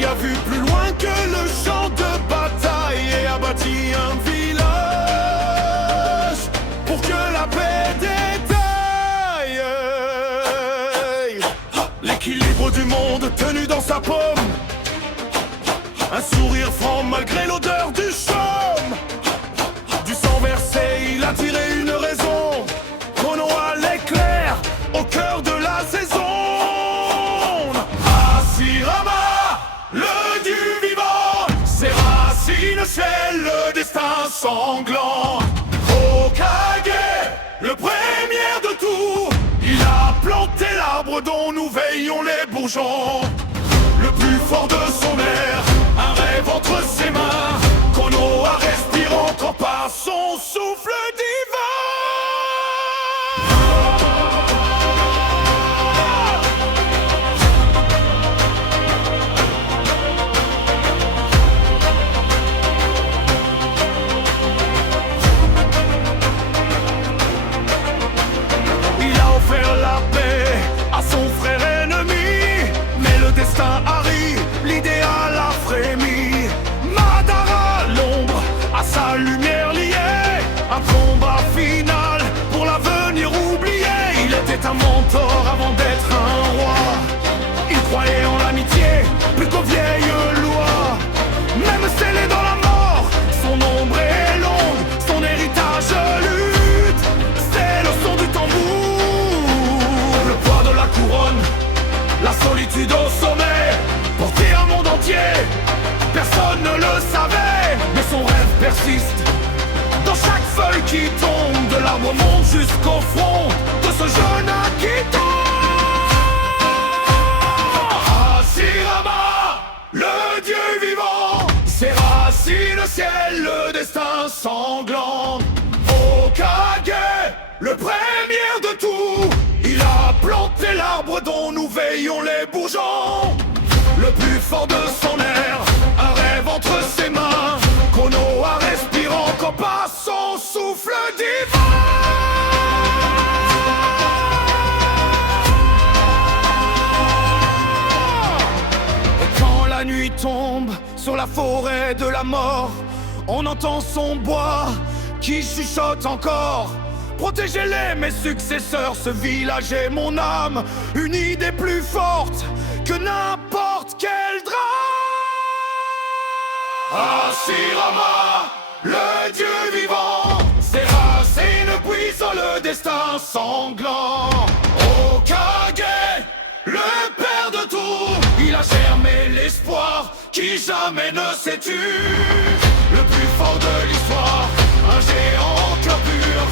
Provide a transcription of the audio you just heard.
Il a vu plus loin que le champ de bataille et a bâti un village pour que la paix détaille. L'équilibre du monde tenu dans sa paume, un sourire franc malgré l'odeur du chaume. Du sang versé, il a tiré une raison. Kono à l'éclair au cœur de la saison. Hashirama, le dieu vivant, ses racines, c'est le destin sanglant. Hokage, le premier de tout, il a planté l'arbre dont nous veillons les bourgeons. Le plus fort de son air, un rêve entre ses mains. Konoha respire encore par son souffle divin. Il a offert la paix à son frère ennemi, mais le destin arrive, l'idéal a frémi. Madara, l'ombre, à sa lumière liée, un combat final pour l'avenir oublié. Il était un mentor avant d'être un roi. Il croyait en l'amitié, plus qu'aux vieilles lois. Même scellé dans la mort, son ombre est longue, son héritage lutte. C'est le son du tambour, le poids de la couronne, la solitude au sommet, porter un monde entier. Personne ne le savait, mais son rêve persiste. Dans chaque feuille qui tombe, de l'arbre monte jusqu'au front de ce jeune Akito. Hashirama, le dieu vivant, ses racines, le ciel, le destin sanglant. Hokage, le premier de tout, il a planté l'arbre dont nous veillons les bourgeons. Le plus fort de son air, un rêve entre ses mains. Konoha respire encore par son souffle divin. Et quand la nuit tombe sur la forêt de la mort, on entend son bois qui chuchote encore. Protégez-les, mes successeurs, ce village est mon âme. Une idée plus forte que n'importe quel drame. Hashirama, le dieu vivant, ses racines puisent le destin sanglant. Hokage, le père de tout, il a germé l'espoir qui jamais ne s'est tu. Le plus fort de l'histoire, un géant cœur pur,